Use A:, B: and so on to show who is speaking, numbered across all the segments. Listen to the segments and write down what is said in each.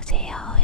A: 안녕하세요.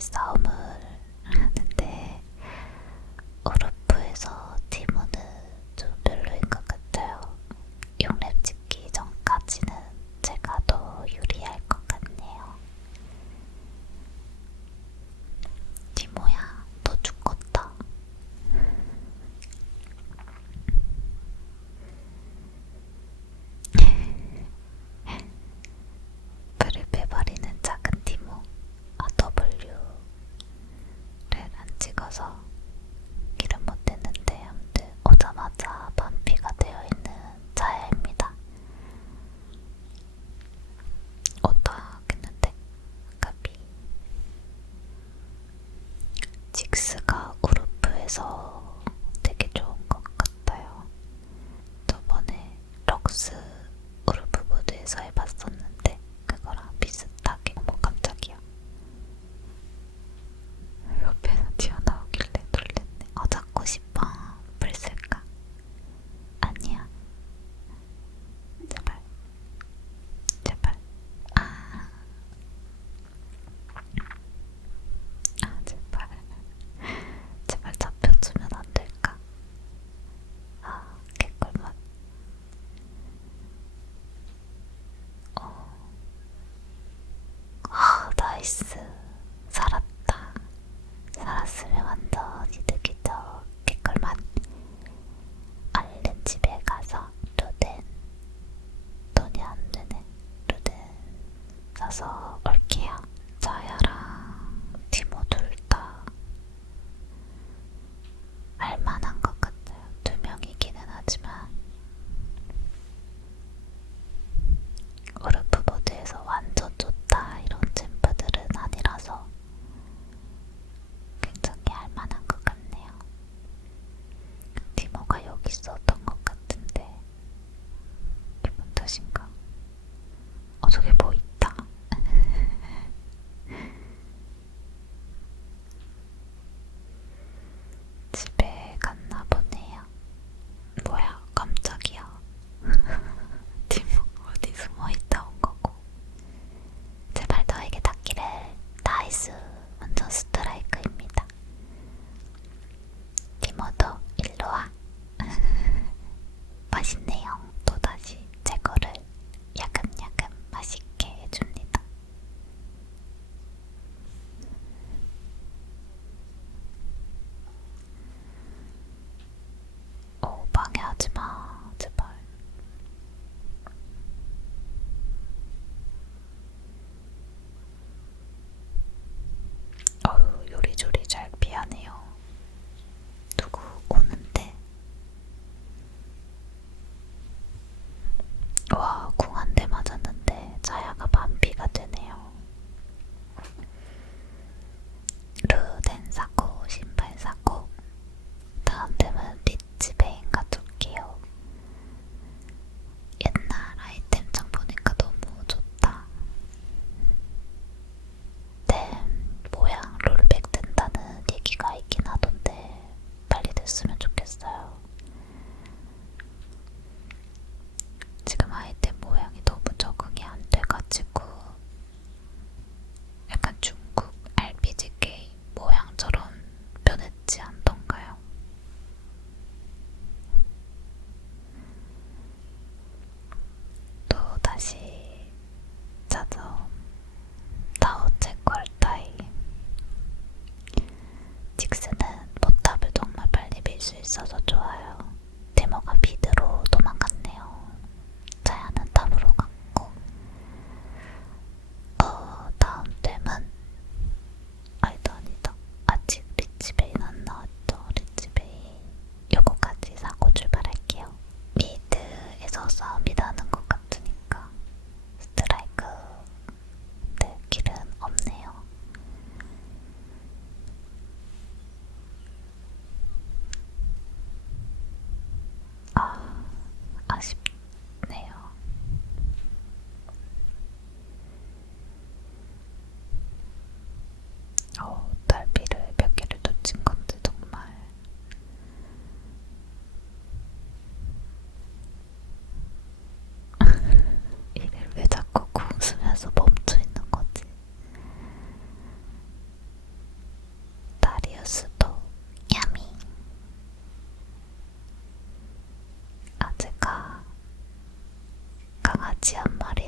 A: so. 직스가 ださい 한 마리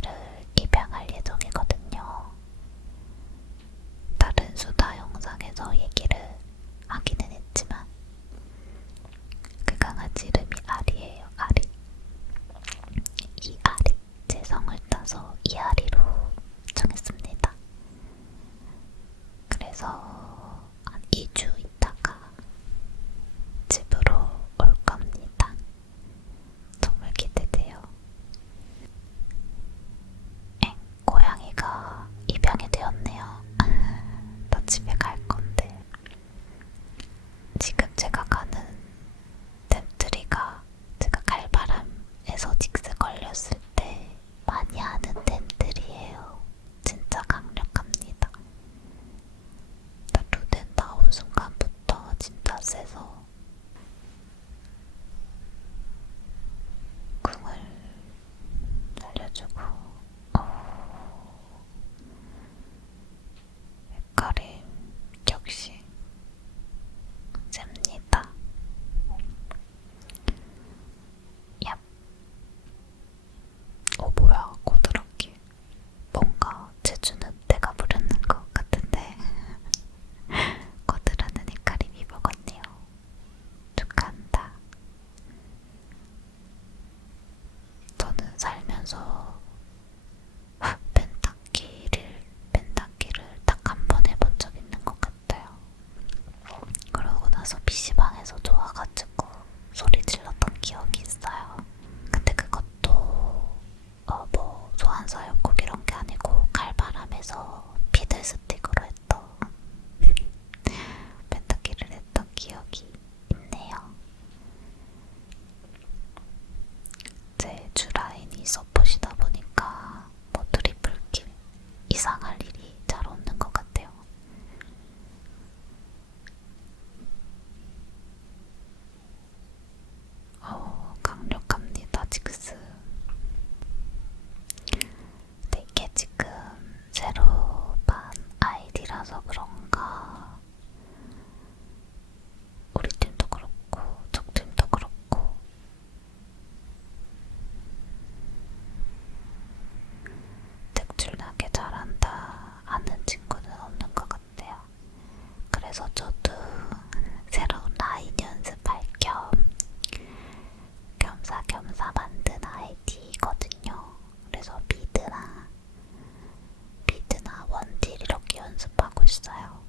A: 있어요.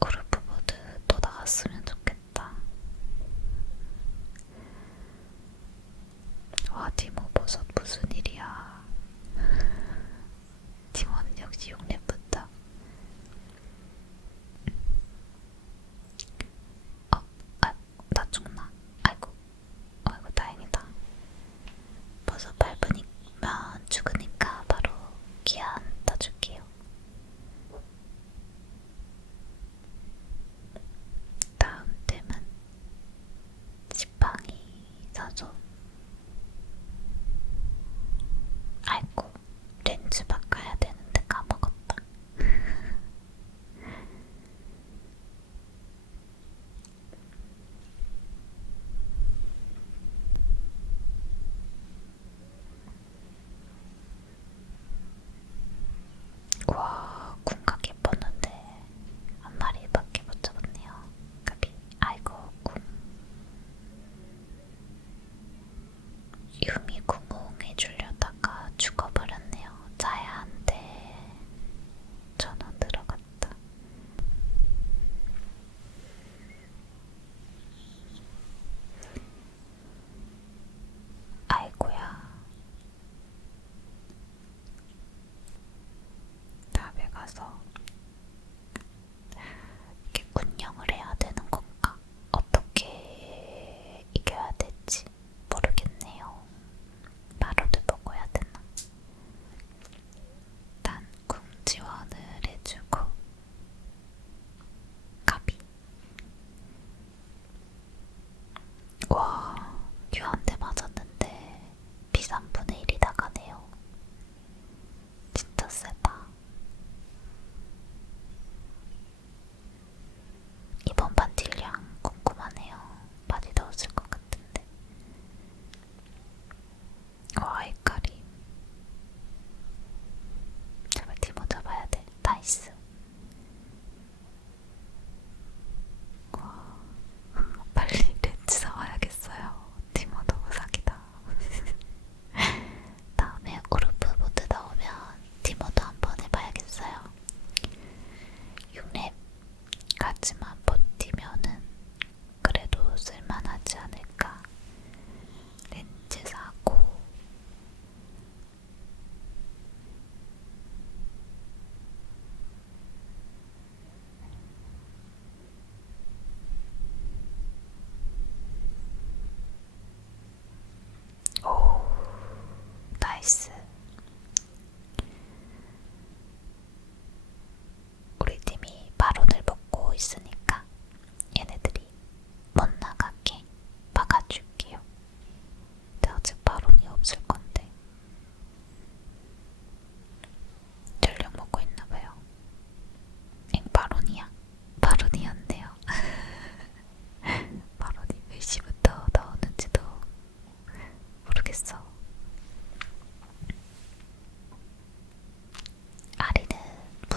A: 그룹 모드 또 나왔으면 to buy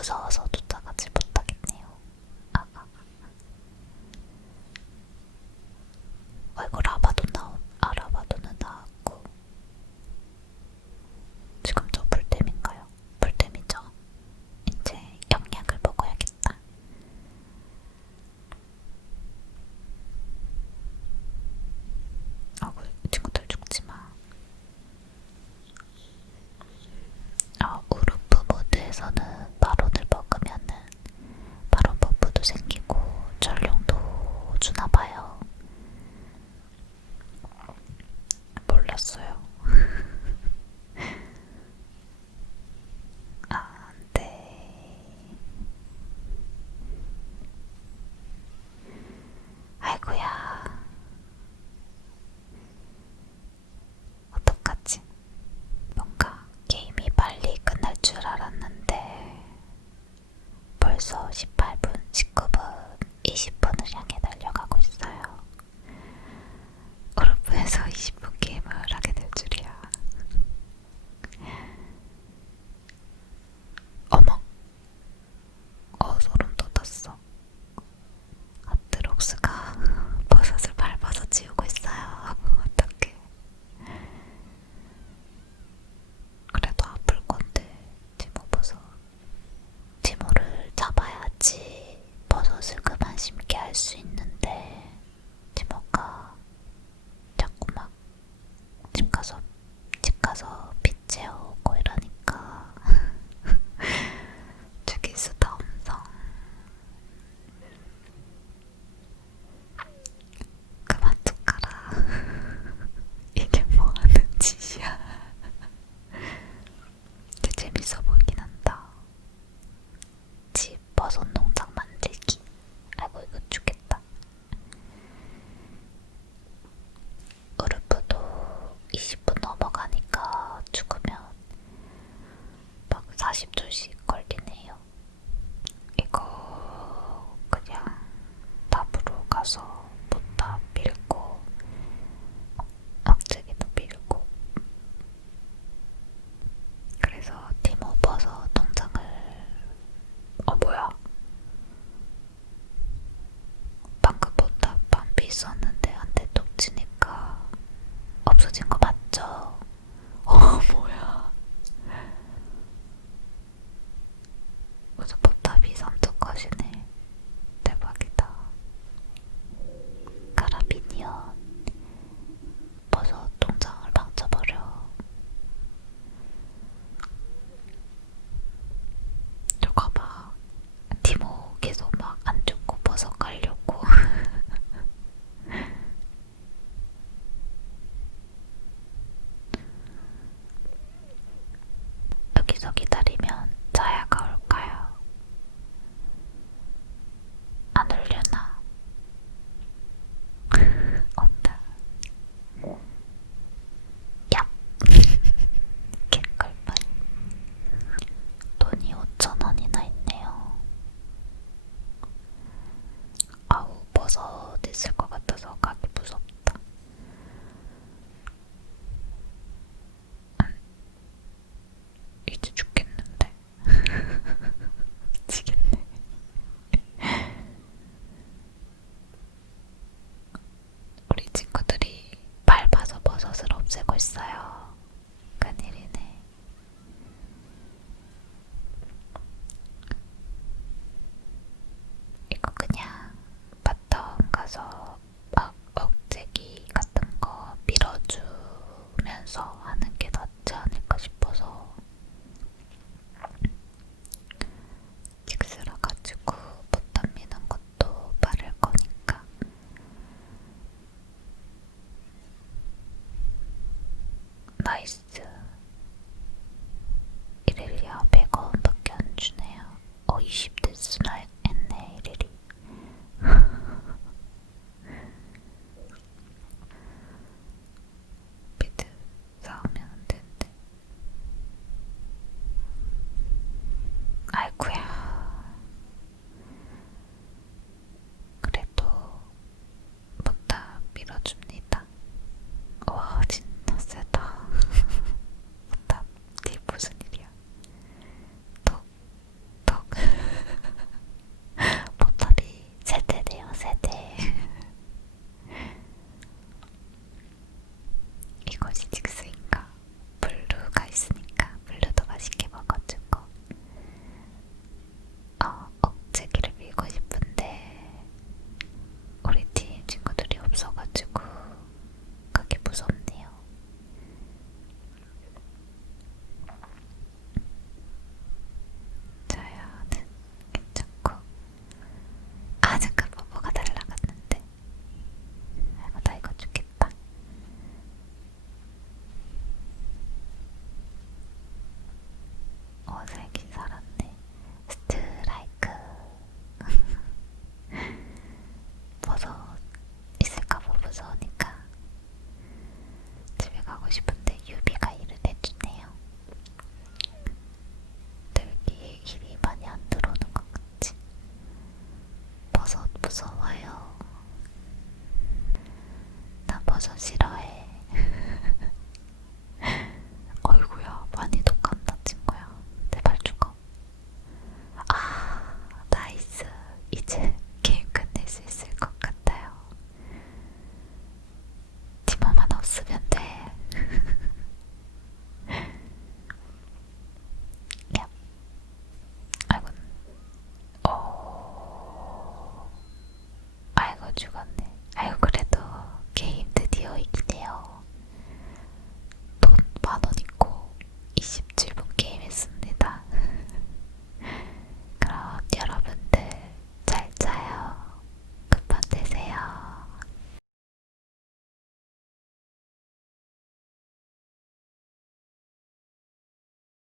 A: 무서워서 줄 알았는데. 그래서 막 억제기 같은 거 밀어주면서 밀어줍니다.